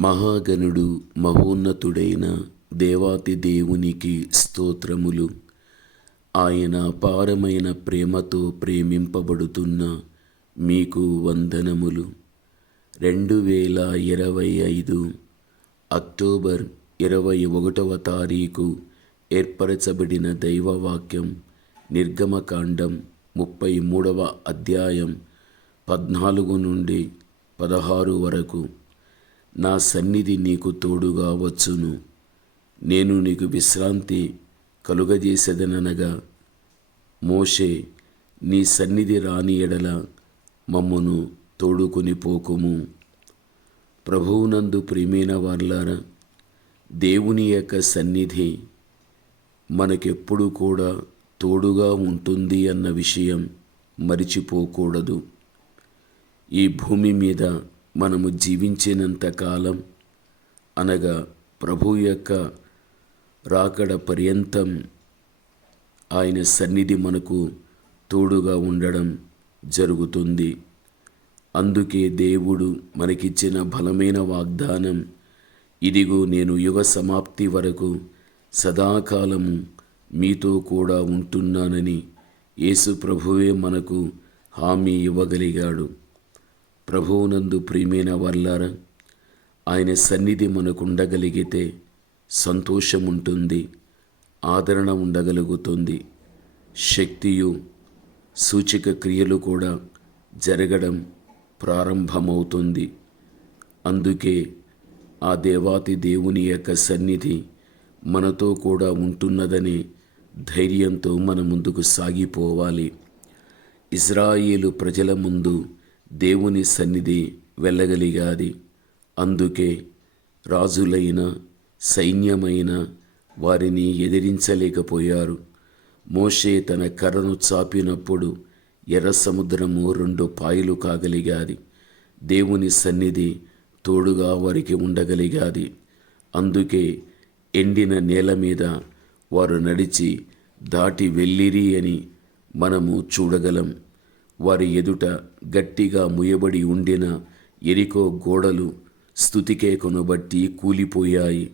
మహాగణుడు మహోన్నతుడైన దేవాతి దేవునికి స్తోత్రములు. ఆయన అపారమైన ప్రేమతో ప్రేమింపబడుతున్న మీకు వందనములు. రెండు వేల ఇరవై ఐదు అక్టోబర్ ఇరవై ఒకటవ తారీఖు ఏర్పరచబడిన దైవవాక్యం నిర్గమకాండం ముప్పై మూడవ అధ్యాయం పద్నాలుగు నుండి పదహారు వరకు. నా సన్నిధి నీకు తోడుగా వచ్చును. నేను నీకు విశ్రాంతి కలుగజేసేదనగా మోషే నీ సన్నిధి రాని ఎడల మమ్మను తోడుకొని పోకుము. ప్రభువునందు ప్రియమైన వార్లారా దేవుని యొక్క సన్నిధి మనకెప్పుడు కూడా తోడుగా ఉంటుంది అన్న విషయం మరిచిపోకూడదు. ఈ భూమి మీద మనము జీవించినంత కాలం అనగా ప్రభు యొక్క రాకడ పర్యంతం ఆయన సన్నిధి మనకు తోడుగా ఉండడం జరుగుతుంది. అందుకే దేవుడు మనకిచ్చిన బలమైన వాగ్దానం ఇదిగో నేను యుగ సమాప్తి వరకు సదాకాలము మీతో కూడా ఉంటున్నానని యేసు ప్రభువే మనకు హామీ ఇవ్వగలిగాడు. ప్రభువునందు ప్రియమైన వర్లారా ఆయన సన్నిధి మనకు ఉండగలిగితే సంతోషం ఉంటుంది ఆదరణ ఉండగలుగుతుంది శక్తియు సూచక క్రియలు కూడా జరగడం ప్రారంభమవుతుంది. అందుకే ఆ దేవాతి దేవుని యొక్క సన్నిధి మనతో కూడా ఉంటున్నదని ధైర్యంతో మన ముందుకు సాగిపోవాలి. ఇజ్రాయేలు ప్రజల ముందు దేవుని సన్నిధి వెళ్ళగలిగాది అందుకే రాజులైన సైన్యమైన వారిని ఎదిరించలేకపోయారు. మోషే తన కర్రను చాపినప్పుడు ఎర్ర సముద్రము రెండు పాయలు కాగలిగాది. దేవుని సన్నిధి తోడుగా వారికి ఉండగలిగాది. అందుకే ఎండిన నేల మీద వారు నడిచి దాటి వెళ్ళిరి అని మనము చూడగలం. వారి ఎదుట గట్టిగా ముయబడి ఉండిన ఎరికో గోడలు స్థుతికే బట్టి కూలిపోయాయి.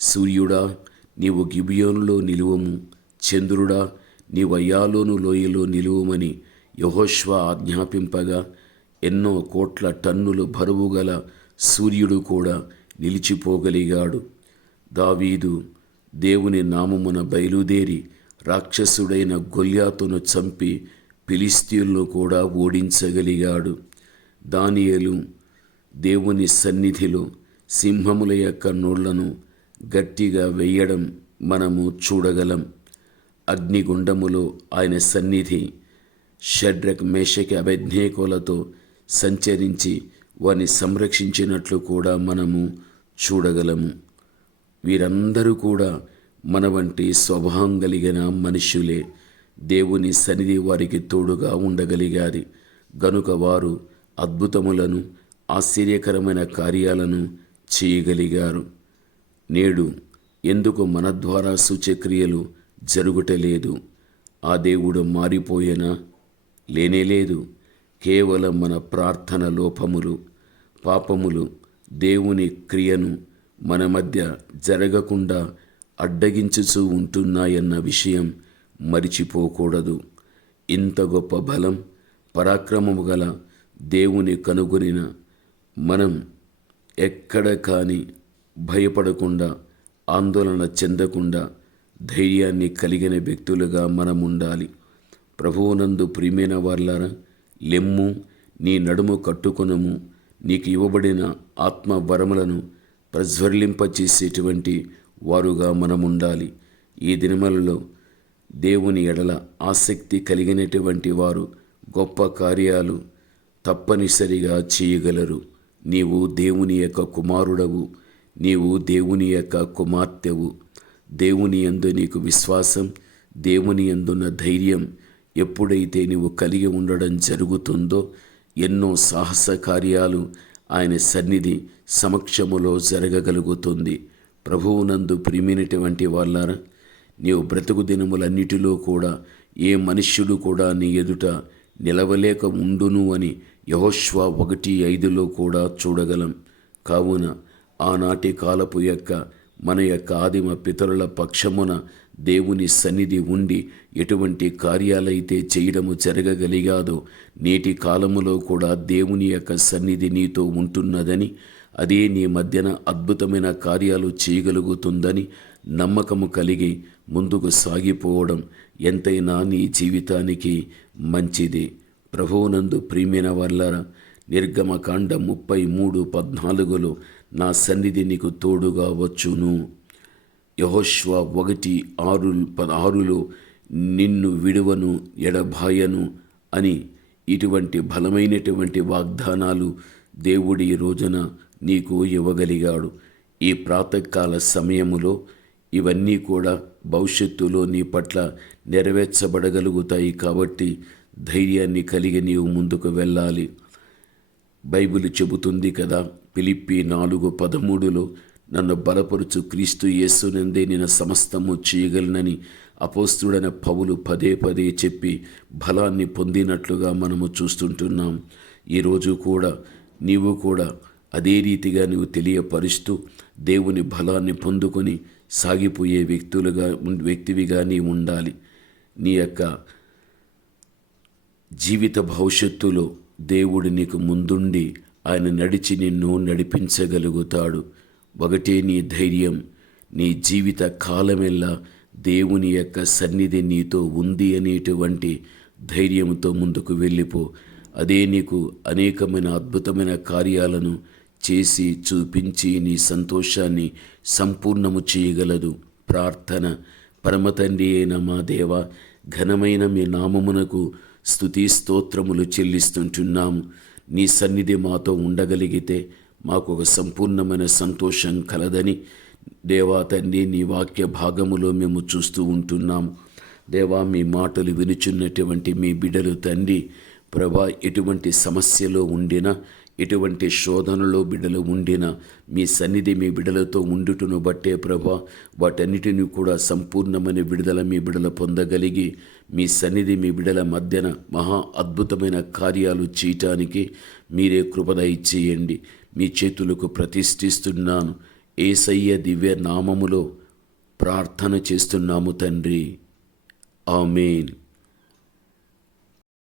సూర్యుడా నీవు గిబియోనులో నిలువము. చంద్రుడా నీవయ్యాలోను లోయలో నిలువమని యహోష్వా ఆజ్ఞాపింపగా ఎన్నో కోట్ల టన్నులు బరువు గల సూర్యుడు కూడా నిలిచిపోగలిగాడు. దావీదు దేవుని నామమున బయలుదేరి రాక్షసుడైన గొల్యాతును చంపి ఫిలిస్తీన్లు కూడా ఓడించగలిగాడు. దానియలు దేవుని సన్నిధిలో సింహముల యొక్క నోళ్ళను గట్టిగా వేయడం మనము చూడగలం. అగ్నిగుండములో ఆయన సన్నిధి షడ్రక్ మేషకి అభిజ్ఞేకులతో సంచరించి వారిని సంరక్షించినట్లు కూడా మనము చూడగలము. వీరందరూ కూడా మన వంటి స్వభావం కలిగిన మనుషులే. దేవుని సన్నిధి వారికి తోడుగా ఉండగలిగాది గనుక వారు అద్భుతములను ఆశ్చర్యకరమైన కార్యాలను చేయగలిగారు. నేడు ఎందుకు మన ద్వారా సూచక్రియలు జరుగుటలేదు? ఆ దేవుడు మారిపోయేనా? లేనేలేదు. కేవలం మన ప్రార్థన లోపములు పాపములు దేవుని క్రియను మన మధ్య జరగకుండా అడ్డగించుచూ ఉంటున్నాయన్న విషయం మరిచిపోకూడదు. ఇంత గొప్ప బలం పరాక్రమము గల దేవుని కనుగొనిన మనం ఎక్కడ కాని భయపడకుండా ఆందోళన చెందకుండా ధైర్యాన్ని కలిగిన వ్యక్తులుగా మనం ఉండాలి ప్రభువునందు ప్రియమైన వార్లారా లెమ్ము నీ నడుము కట్టుకొనము. నీకు ఇవ్వబడిన ఆత్మ వరములను ప్రజ్వలింపచేసేటువంటి వారుగా మనం ఉండాలి ఈ దినములలో దేవుని ఎడల ఆసక్తి కలిగినటువంటి వారు గొప్ప కార్యాలు తప్పనిసరిగా చేయగలరు. నీవు దేవుని యొక్క కుమారుడవు నీవు దేవుని యొక్క కుమార్తెవు. దేవుని యందు నీకు విశ్వాసం దేవుని యందున్న ధైర్యం ఎప్పుడైతే నీవు కలిగి ఉండడం జరుగుతుందో ఎన్నో సాహస కార్యాలు ఆయన సన్నిధి సమక్షములో జరగగలుగుతుంది. ప్రభువునందు ప్రిమినటువంటి వాళ్ళారా నీవు బ్రతుకు దినములన్నిటిలో కూడా ఏ మనుష్యుడు కూడా నీ ఎదుట నిలవలేక ఉండును అని యహోష్వా ఒకటి ఐదులో కూడా చూడగలం. కావున ఆనాటి కాలపు యొక్క మన యొక్క ఆదిమ పితరుల పక్షమున దేవుని సన్నిధి ఉండి ఎటువంటి కార్యాలైతే చేయడము జరగగలిగాదో నేటి కాలములో కూడా దేవుని యొక్క సన్నిధి నీతో ఉంటున్నదని అదే నీ మధ్యన అద్భుతమైన కార్యాలు చేయగలుగుతుందని నమ్మకము కలిగి ముందుకు సాగిపోవడం ఎంతైనా నీ జీవితానికి మంచిది. ప్రభువునందు ప్రియమైన వర్లరా నిర్గమకాండ ముప్పై మూడు పద్నాలుగులో నా సన్నిధి నీకు తోడుగా వచ్చును. యహోష్వ ఒకటి ఆరు పదహారులో నిన్ను విడువను ఎడబాయను అని ఇటువంటి బలమైనటువంటి వాగ్దానాలు దేవుడి రోజున నీకు ఇవ్వగలిగాడు. ఈ ప్రాతకాల సమయములో ఇవన్నీ కూడా భవిష్యత్తులో నీ పట్ల నెరవేర్చబడగలుగుతాయి కాబట్టి ధైర్యాన్ని కలిగి నీవు ముందుకు వెళ్ళాలి. బైబిల్ చెబుతుంది కదా పిలిప్పి నాలుగు పదమూడులో నన్ను బలపరుచు క్రీస్తు యేసునందే నేను సమస్తము చేయగలనని అపోస్తుడైన పవులు పదే పదే చెప్పి బలాన్ని పొందినట్లుగా మనము చూస్తుంటున్నాం. ఈరోజు కూడా నీవు కూడా అదే రీతిగా నువ్వు తెలియపరుస్తూ దేవుని బలాన్ని పొందుకొని సాగిపోయే వ్యక్తులుగా వ్యక్తివిగా నీ ఉండాలి. నీ యొక్క జీవిత భవిష్యత్తులో దేవుడు నీకు ముందుండి ఆయన నడిచి నిన్ను నడిపించగలుగుతాడు. ఒకటే నీ ధైర్యం నీ జీవిత కాలమెల్లా దేవుని యొక్క సన్నిధి నీతో ఉంది అనేటువంటి ధైర్యంతో ముందుకు వెళ్ళిపో. అదే నీకు అనేకమైన అద్భుతమైన కార్యాలను చేసి చూపించి నీ సంతోషాన్ని సంపూర్ణము చేయగలదు. ప్రార్థన. పరమతండ్రి అయిన మా దేవ ఘనమైన మీ నామమునకు స్థుతి స్తోత్రములు చెల్లిస్తుంటున్నాము. నీ సన్నిధి మాతో ఉండగలిగితే మాకు ఒక సంపూర్ణమైన సంతోషం కలదని దేవా తండ్రి నీ వాక్య భాగములో మేము చూస్తూ ఉంటున్నాము. దేవా మీ మాటలు వినుచున్నటువంటి మీ బిడలు తండ్రి ప్రభా ఎటువంటి సమస్యలో ఉండినా ఎటువంటి శోధనలో బిడలు ఉండిన మీ సన్నిధి మీ బిడలతో ఉండుటను బట్టే ప్రభా వాటన్నిటిని కూడా సంపూర్ణమైన విడుదల మీ బిడల పొందగలిగి మీ సన్నిధి మీ బిడల మధ్యన మహా అద్భుతమైన కార్యాలు చేయటానికి మీరే కృపద ఇచ్చేయండి మీ చేతులకు ప్రతిష్ఠిస్తున్నాను. ఏసయ్య దివ్య నామములో ప్రార్థన చేస్తున్నాము తండ్రి. ఆమెన్.